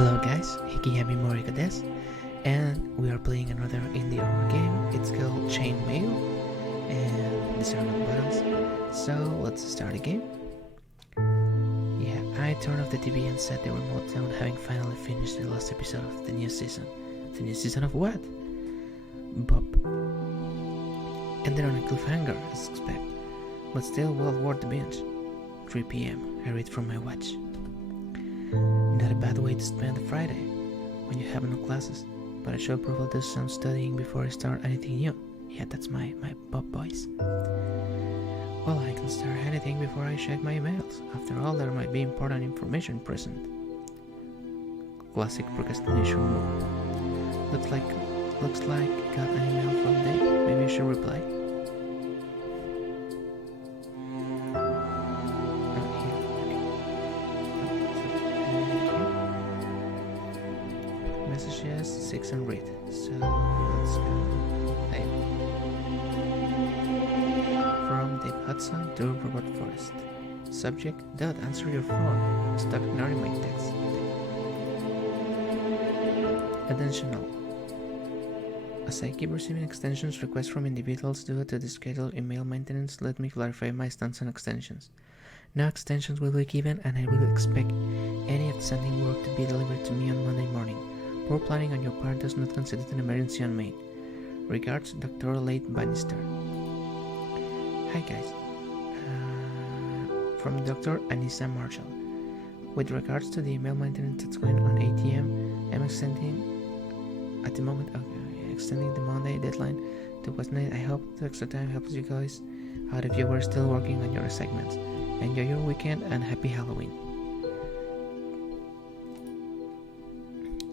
Hello guys, Hikiyami Morika desu, and we are playing another indie horror game. It's called ChainMail, and these are not buttons. So let's start the game. Yeah, I turned off the TV and set the remote down, having finally finished the last episode of the new season. The new season of what? Bob. Ended on a cliffhanger, as expected, but still well worth the binge. 3 p.m. I read from my watch. Not a bad way to spend a Friday when you have no classes, but I should probably do some studying before I start anything new. Yeah, that's my Bob voice. Well, I can start anything before I check my emails. After all, there might be important information present. Classic procrastination move. Looks like I got an email from Dave. Maybe I should reply. Messages 6 and read. So let's go. Hey. From Dave Hudson to Robert Forrest. Subject: Dad, answer your phone. Stop ignoring my text. Attentional. As I keep receiving extensions requests from individuals due to the scheduled email maintenance, let me clarify my stance on extensions. No extensions will be given, and I will expect any outstanding work to be delivered to me on Monday morning. Poor planning on your part does not consider an emergency on me. Regards, Dr. Late Bannister. Hi guys. From Dr. Anissa Marshall. With regards to the email maintenance that's going on 8 a.m., I'm extending the Monday deadline to Wednesday. I hope the extra time helps you guys out if you were still working on your assignments. Enjoy your weekend and happy Halloween.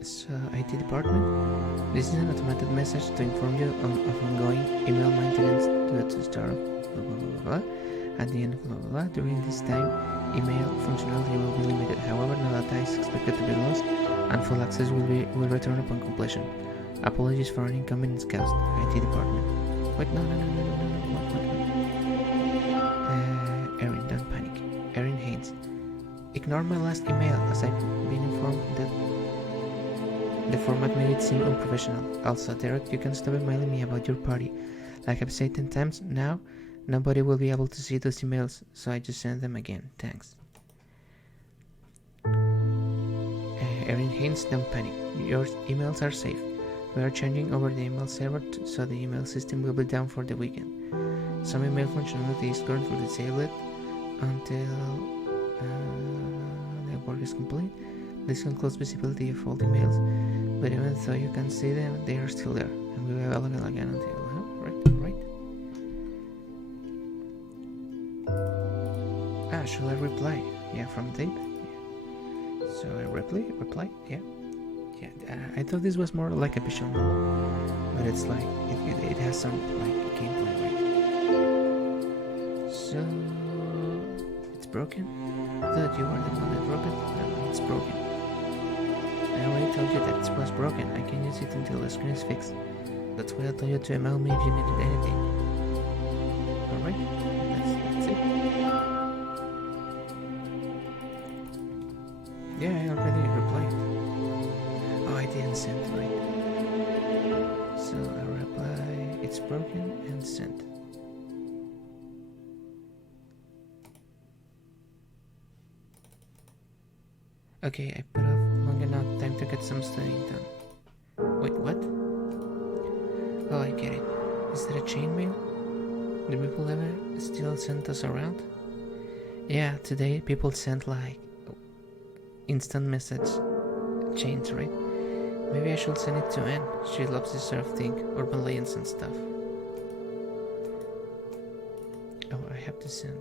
So, IT department. This is an automated message to inform you of ongoing email maintenance to the start of blah blah blah blah. At the end of blah blah blah. During this time, email functionality will be limited. However, no data is expected to be lost, and full access will return upon completion. Apologies for any inconvenience caused. IT department. Wait, no. Erin, don't panic. Erin Haynes. Ignore my last email, as I've been informed that the format made it seem unprofessional. Also, Derek, you can stop emailing me about your party. Like I've said 10 times now, nobody will be able to see those emails, so I just send them again. Thanks. Erin Haynes, don't panic. Your emails are safe. We are changing over the email server, so the email system will be down for the weekend. Some email functionality is currently disabled until the work is complete. This includes visibility of all emails, but even though you can see them, they are still there, and we will be available again until right. Should I reply? Yeah, from Dave. Yeah. So I reply. Yeah. I thought this was more like a visual novel, but it's like it has some like gameplay, right? So it's broken. I thought you were the one that broke it. No, it's broken. I already told you that it was broken. I can use it until the screen is fixed. That's why I told you to email me if you needed anything. Alright, that's it. Yeah, I already replied. Oh, I didn't send, right? So I reply, it's broken, and send. Okay, I put off long enough time to get some studying done. Wait, what? Oh, I get it. Is that a chain mail? Do people ever still send us around? Yeah, today people send like instant message chains, right? Maybe I should send it to Anne. She loves this sort of thing, urban legends and stuff. Oh, I have to send.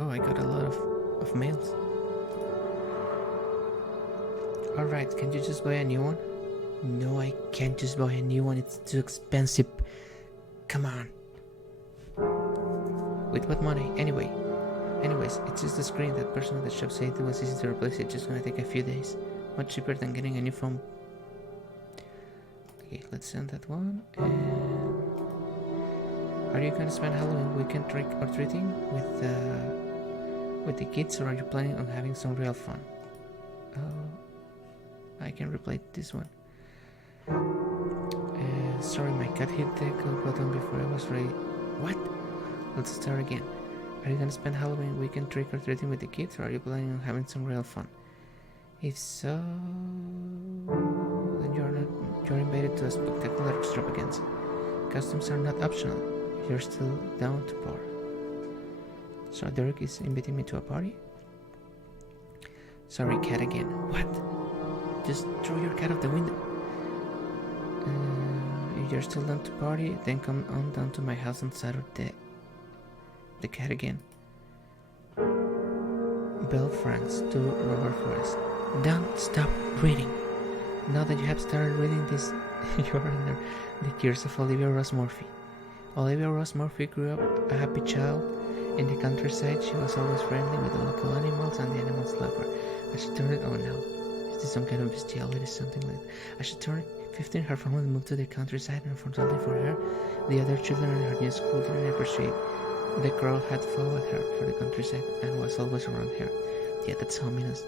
Oh, I got a lot of mails. Alright, can you just buy a new one? No, I can't just buy a new one, it's too expensive. Come on. With what money? Anyways, it's just the screen. That person at the shop said it was easy to replace. It's just gonna take a few days. Much cheaper than getting a new phone. Okay, let's send that one. And are you gonna spend Halloween weekend trick or treating with the kids, or are you planning on having some real fun? I can replay this one. Sorry, my cat hit the go button before I was ready. What? Let's start again. Are you gonna spend Halloween weekend trick-or-treating with the kids, or are you planning on having some real fun? If so, then you're invited to a spectacular extravaganza. Costumes are not optional. You're still down to par. So Derek is inviting me to a party? Sorry, cat again. What? Just throw your cat out the window. If you're still down to party, then come on down to my house on Saturday. The cat again. Bell Franks to Robert Forrest. Don't stop reading. Now that you have started reading this, you're under the curse of Olivia Ross Murphy. Olivia Ross Murphy grew up a happy child. In the countryside, she was always friendly with the local animals, and the animals loved her. As she turned, oh no, is this some kind of bestiality, something like that? As she turned 15, her family moved to the countryside, and unfortunately for her, the other children in her new school didn't appreciate. The crow had followed her for the countryside and was always around her. Yeah, that's ominous.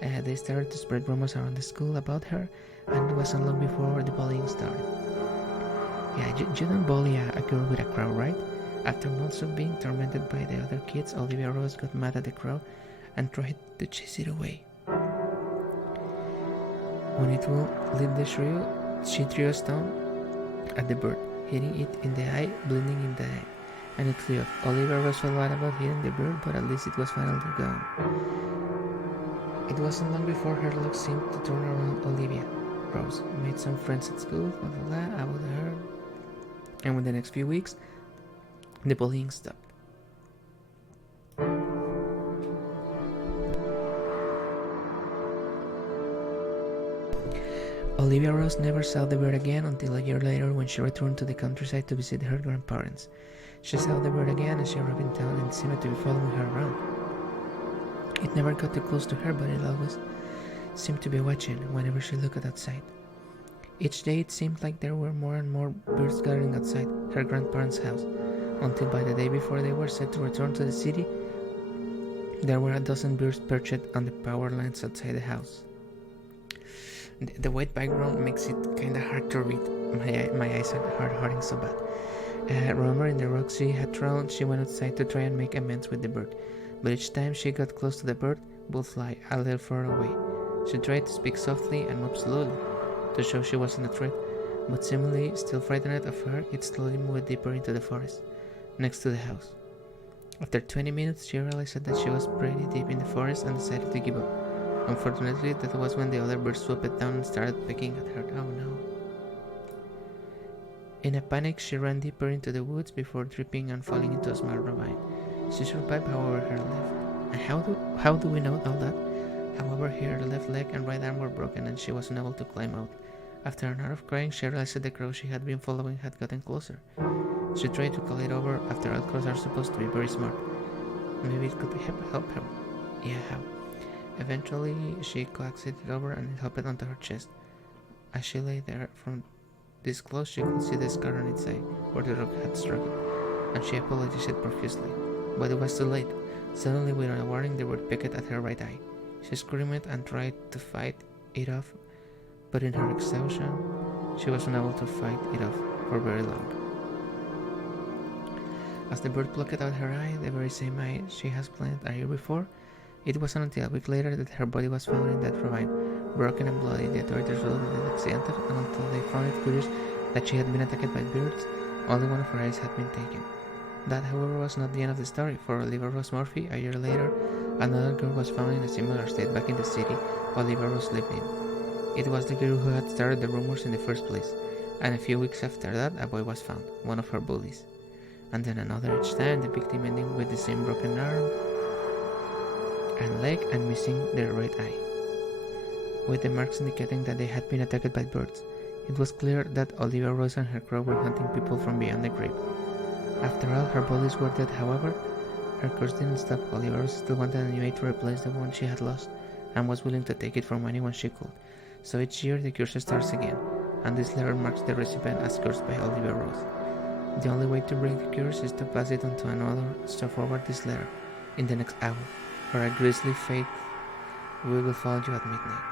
They started to spread rumors around the school about her, and it wasn't long before the bullying started. Yeah, you don't bully a girl with a crow, right? After months of being tormented by the other kids, Olivia Rose got mad at the crow and tried to chase it away. When it won't leave the shrew, she threw a stone at the bird, hitting it in the eye, bleeding in the eye, and it flew off. Olivia Rose felt bad about hitting the bird, but at least it was finally gone. It wasn't long before her luck seemed to turn around. Olivia Rose made some friends at school, about her, and within the next few weeks, the bullying stopped. Olivia Rose never saw the bird again until a year later when she returned to the countryside to visit her grandparents. She saw the bird again as she arrived in town and it seemed to be following her around. It never got too close to her, but it always seemed to be watching whenever she looked outside. Each day it seemed like there were more and more birds gathering outside her grandparents' house, until by the day before they were set to return to the city, there were a dozen birds perched on the power lines outside the house. The white background makes it kinda hard to read. My eyes are hurting so bad. Remember in the rocks she had thrown, she went outside to try and make amends with the bird. But each time she got close to the bird, would fly a little further away. She tried to speak softly and move slowly, to show she wasn't a threat, but seemingly still frightened of her, it slowly moved deeper into the forest, next to the house. After 20 minutes, she realized that she was pretty deep in the forest and decided to give up. Unfortunately, that was when the other birds swooped down and started pecking at her. Oh no. In a panic, she ran deeper into the woods before tripping and falling into a small ravine. She survived, however, her left. And how do we know all that? However, her left leg and right arm were broken and she was unable to climb out. After an hour of crying, she realized that the crow she had been following had gotten closer. She tried to call it over. After all, crows are supposed to be very smart. Maybe it could help her. Yeah, how? Eventually, she coaxed it over and it hopped onto her chest. As she lay there from this close, she could see the scar on its eye, where the rock had struck it, and she apologized profusely. But it was too late. Suddenly, without a warning, the bird picked at her right eye. She screamed and tried to fight it off, but in her exhaustion, she was unable to fight it off for very long. As the bird plucked out her eye, the very same eye she has planted a year before, it wasn't until a week later that her body was found in that ravine, broken and bloody. The authorities ruled that the accident, and until they found it curious that she had been attacked by birds, only one of her eyes had been taken. That, however, was not the end of the story. For Olivia Rose Murphy, a year later, another girl was found in a similar state back in the city Olivia Rose lived in. It was the girl who had started the rumors in the first place, and a few weeks after that, a boy was found, one of her bullies. And then another each time, the victim ending with the same broken arm and leg and missing their right eye, with the marks indicating that they had been attacked by birds. It was clear that Olivia Rose and her crow were hunting people from beyond the grave. After all, her bullies were dead, however, her curse didn't stop. Olivia Rose still wanted a new eye to replace the one she had lost, and was willing to take it from anyone she could. So each year the curse starts again, and this letter marks the recipient as cursed by Olivia Rose. The only way to break the curse is to pass it on to another, so forward this letter in the next hour, for a grisly fate We will find you at midnight.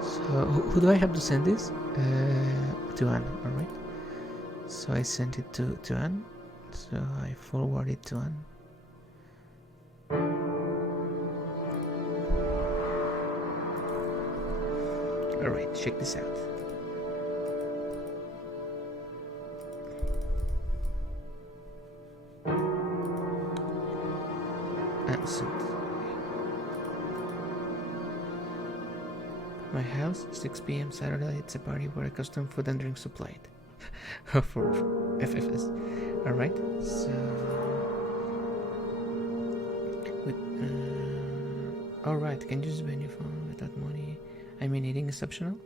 So, who do I have to send this? To Anne, alright. So I sent it to Anne. So I forward it to Anne. Alright, check this out. Sent. My house, 6 p.m. Saturday. It's a party where a custom food and drink supplied. For FFS. Alright, so... Alright, can you use venue phone without money? I mean, eating is optional?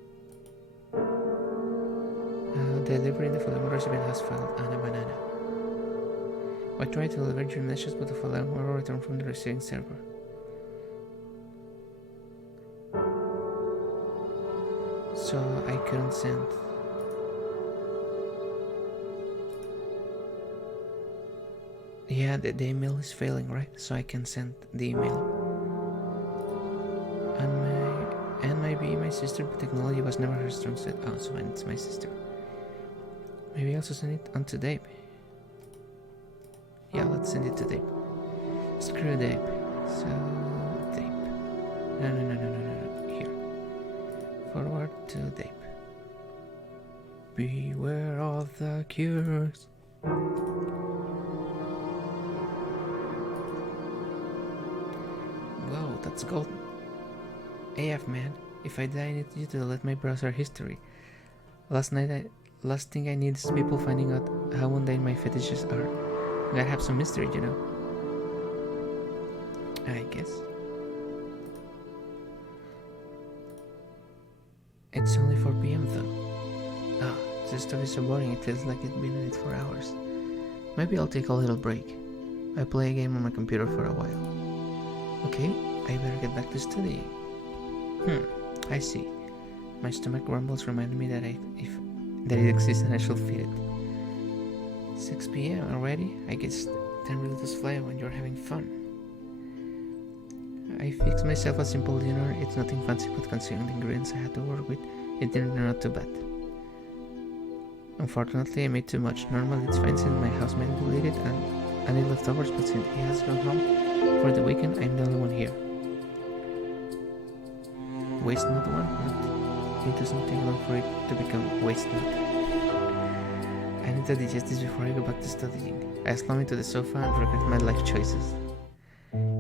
Delivery in the following recipient has failed, and a banana. I tried to deliver your messages, but the following were returned from the receiving server. So I couldn't send. Yeah, the email is failing, right? So I can send the email. And maybe my sister, but technology was never her strong suit. Oh, so it's my sister. Maybe I also send it on to Dave. Yeah, let's send it to Dave. Screw Dave. So, Dave. No. Here. Forward to Dave. Beware of the cures. Wow, that's gold. AF, man. If I die, I need you to delete my browser history. Last thing I need is people finding out how mundane my fetishes are. Gotta have some mystery, you know. I guess. It's only 4 p.m. though. Ah, this stuff is so boring, it feels like it's been in it for hours. Maybe I'll take a little break. I play a game on my computer for a while. Okay, I better get back to studying. I see. My stomach rumbles reminding me that it exists and I shall feed it. 6 p.m. already? I guess time really does fly when you're having fun. I fixed myself a simple dinner. It's nothing fancy, but considering the ingredients I had to work with, it didn't turn out too bad. Unfortunately, I made too much. Normally it's fine since my housemate will eat it and I need leftovers, but since he has gone home for the weekend, I'm the only one here. Waste not one? No. It doesn't take long for it to become waste not. I need to digest this before I go back to studying. I slump into the sofa and regret my life choices.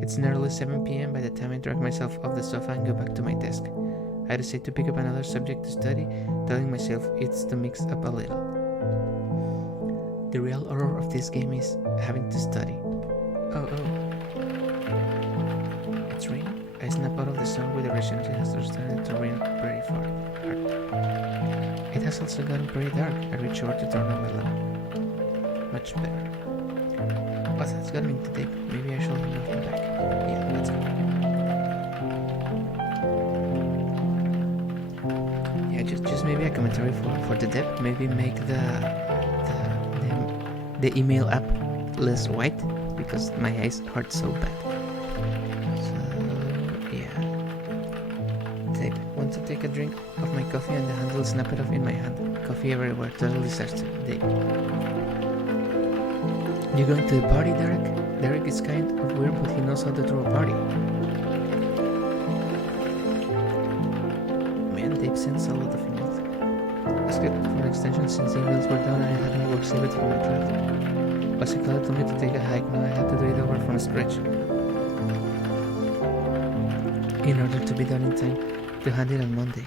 It's nearly 7 p.m. by the time I drag myself off the sofa and go back to my desk. I decide to pick up another subject to study, telling myself it's to mix up a little. The real horror of this game is having to study. Oh. It's raining. I snap out of the sun with the recently has started to rain pretty hard. It has also gotten pretty dark. I reach over to turn on my lamp. Much better. What has got me today? Maybe I should move him back. Yeah, let's go. Yeah, just maybe a commentary for the depth. Maybe make the email app less white because my eyes hurt so bad. So yeah. Tape. Want to take a drink of my coffee and the handle snap it off in my hand. Coffee everywhere. Total disaster. Dave. You going to the party, Derek? Derek is kind of weird, but he knows how to throw a party. Man, Dave sends a lot of emails. Asked for an extension since the emails were down and I had my work saved for my draft. Basically, told me to take a hike. Now I have to do it over from scratch. In order to be done in time to hand it on Monday.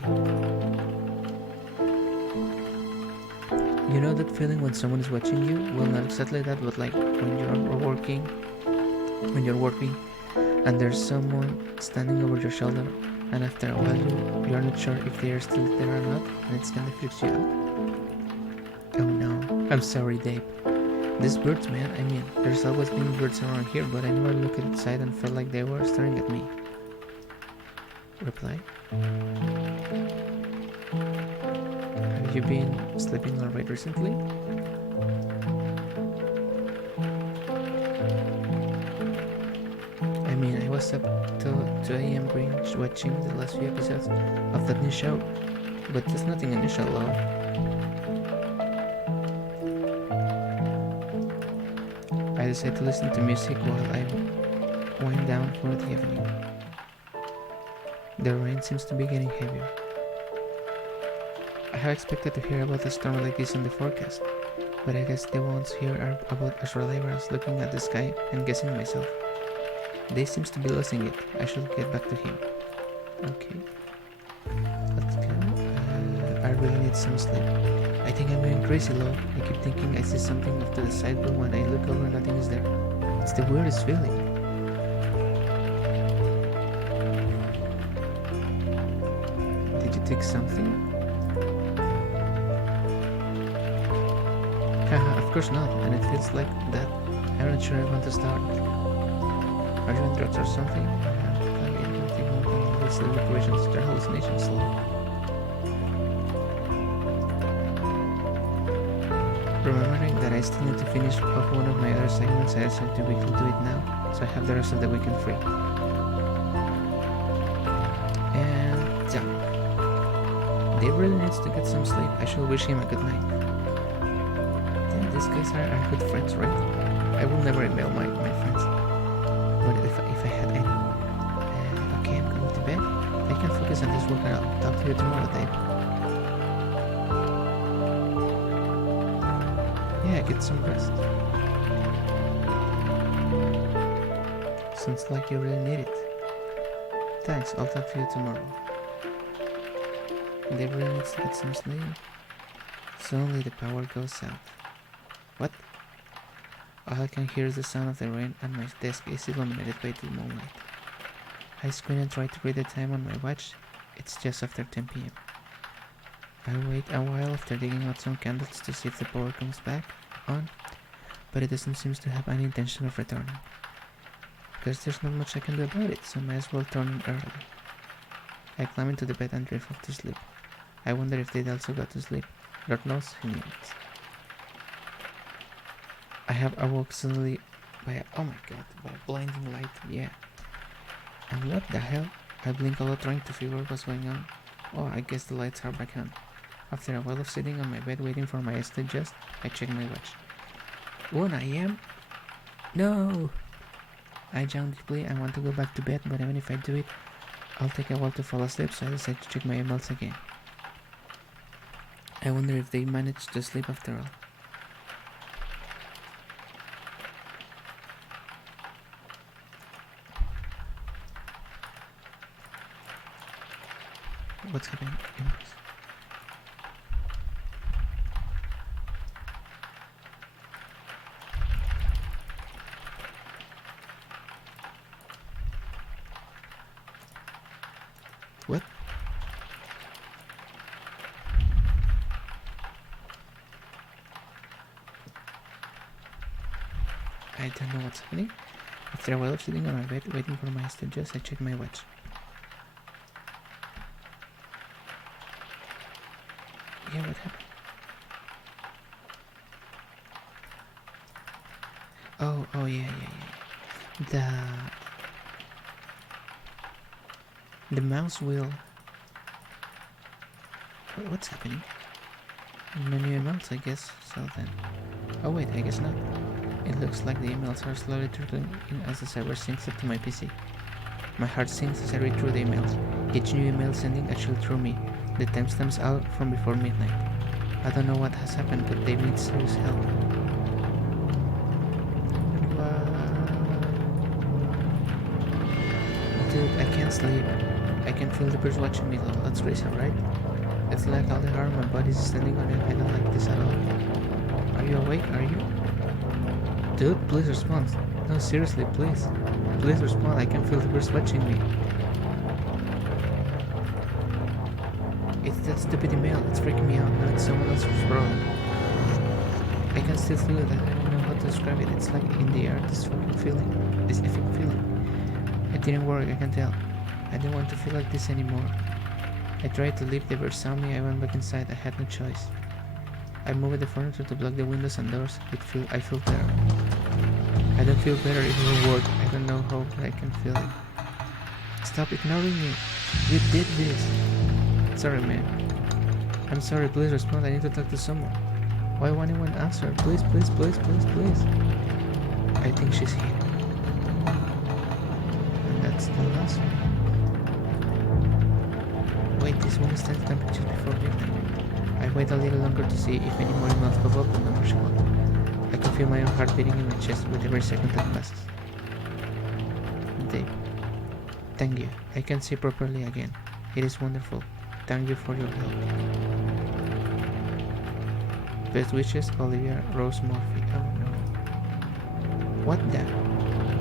You know that feeling when someone is watching you? Well, not exactly that, but like when you're working and there's someone standing over your shoulder and after a while you're not sure if they are still there or not and it's kind of freaks you out. Oh no, I'm sorry, Dave. These birds, man, I mean, there's always been birds around here, but I never looked outside and felt like they were staring at me. Reply. Have you been sleeping alright recently? I mean, I was up to 2 a.m. binge watching the last few episodes of that new show, but there's nothing unusual though. I decided to listen to music while I wind down for the evening. The rain seems to be getting heavier. I have expected to hear about a storm like this in the forecast, but I guess the ones here are about as reliable as looking at the sky and guessing myself. Dave seems to be losing it. I should get back to him. Okay. Let's go. I really need some sleep. I think I'm going crazy, Lo. I keep thinking I see something off to the side, but when I look over, nothing is there. It's the weirdest feeling. Did you take something? Haha, of course not, and it feels like that. I'm not sure I want to start. Are you on drugs or something? Sleep deprivations, their hallucinations slow. Remembering that I still need to finish off one of my other segments, I decided to wait to do it now, so I have the rest of the weekend free. And done. Dave really needs to get some sleep. I should wish him a good night. Then these guys are good friends, right? I will never email my friends. But if I had any. Okay, I'm going to bed. I can focus on this work and I'll talk to you tomorrow, Dave. Yeah, get some rest. Sounds like you really need it. Thanks, I'll talk to you tomorrow. Dave really needs to get some sleep. Suddenly the power goes out. What? All I can hear is the sound of the rain and my desk is illuminated by the moonlight. I squint and try to read the time on my watch. It's just after 10 p.m. I wait a while after digging out some candles to see if the power comes back on, but it doesn't seem to have any intention of returning. Because there's not much I can do about it, so I might as well turn on early. I climb into the bed and drift off to sleep. I wonder if they'd also got to sleep. Lord knows who needs. I have awoke suddenly by a blinding light, yeah. And what the hell? I blink a lot trying to figure out what's going on. Oh, I guess the lights are back on. After a while of sitting on my bed waiting for my eyes to adjust, I check my watch. 1 a.m.? No! I yawn deeply and want to go back to bed, but even if I do it, I'll take a while to fall asleep, so I decide to check my emails again. I wonder if they managed to sleep after all. What's happening? What? I don't know what's happening. After a while of sitting on my bed waiting for my eyes to adjust, I check my watch. Yeah, what happened? Oh yeah. The mouse wheel. What's happening? No new emails, I guess. So then. Oh wait, I guess not. It looks like the emails are slowly trickling in as the server syncs up to my PC. My heart sinks as I read through the emails. Each new email sending a chill through me. The timestamps out from before midnight. I don't know what has happened, but Dave needs serious help. Dude, I can't sleep. I can feel the birds watching me though. That's crazy, right? It's like all the hair on my body is standing on it. I don't like this at all. Are you awake? Are you? Dude, please respond. No, seriously, please. Please respond. I can feel the birds watching me. It's that stupid email. It's freaking me out. Now it's someone else's problem. I can still feel it. I don't know how to describe it. It's like in the air. This fucking feeling. This epic feeling. It didn't work. I can tell. I didn't want to feel like this anymore. I tried to leave. The birds saw me. I went back inside. I had no choice. I moved the furniture to block the windows and doors. I feel terrible. I don't feel better. It won't work. I don't know how I can feel it. Stop ignoring me. You did this. Sorry, man. I'm sorry, please respond. I need to talk to someone. Why won't anyone answer? Please, please, please, please, please. I think she's here. And that's the last one. Wait, this one is 10 temperatures before victory. I wait a little longer to see if any more emails pop up, but no more show up. I can feel my own heart beating in my chest with every second that passes. Dave. Thank you. I can see properly again. It is wonderful. Thank you for your help. Best wishes, Olivia Rose Murphy. Oh no. What the?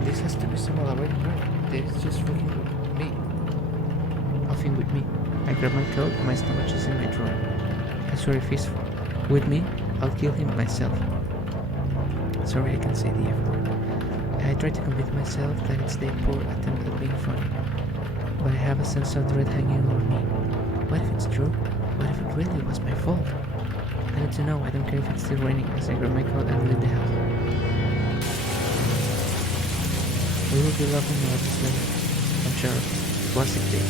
This has to be some elaborate crime. This is just fucking with me. Nothing with me. I grab my coat, my stomach is in my drawer. I swear if he's with me, I'll kill him myself. Sorry, I can say the F-word. I try to convince myself that it's the poor attempt at being funny. But I have a sense of dread hanging over me. What if it's true? What if it really was my fault? I need to know. I don't care if it's still raining as I grab my coat and leave the house. We will be laughing about this later. I'm sure. Classic day.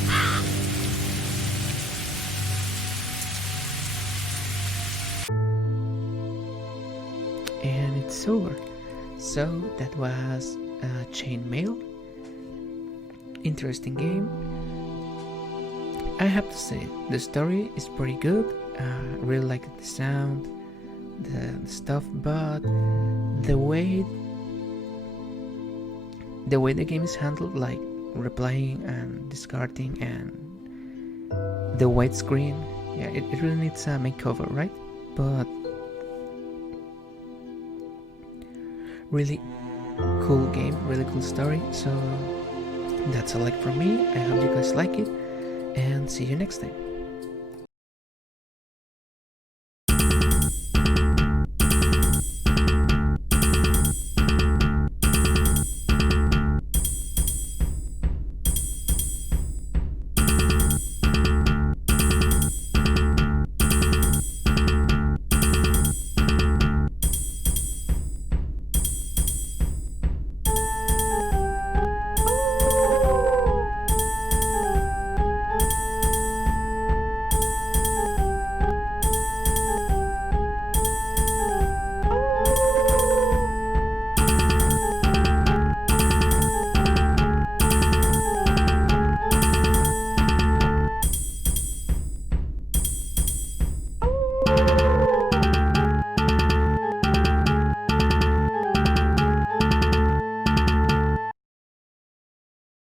And it's over. So that was ChainMail. Interesting game. I have to say, the story is pretty good. Really like the sound, the stuff, but the way the game is handled, like replying and discarding and the white screen, yeah, it really needs a makeover, right? But really cool game, really cool story. So that's a like from me. I hope you guys like it, and see you next time.